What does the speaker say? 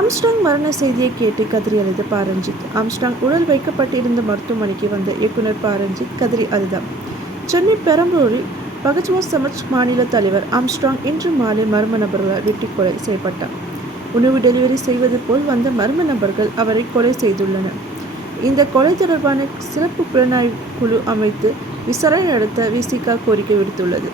Armstrong மரண செய்தியை கேட்டு கதறி அழுத பாரஞ்சித். ஆம்ஸ்ட்ராங் உடல் வைக்கப்பட்டிருந்த மருத்துவமனைக்கு வந்த இயக்குனர் பாரஞ்சித் கதறி அழுதார். சென்னை பெரம்பூரில் பகுஜன் சமாஜ் மாநில தலைவர் ஆம்ஸ்ட்ராங் இன்று மாலை மர்ம நபர்களால் வெட்டி கொலை செய்யப்பட்டார். உணவு டெலிவரி செய்வது போல் வந்த மர்ம நபர்கள் அவரை கொலை செய்துள்ளனர். இந்த கொலை தொடர்பான சிறப்பு புலனாய்வு குழு அமைத்து விசாரணை நடத்த விசிக கோரிக்கை விடுத்துள்ளது.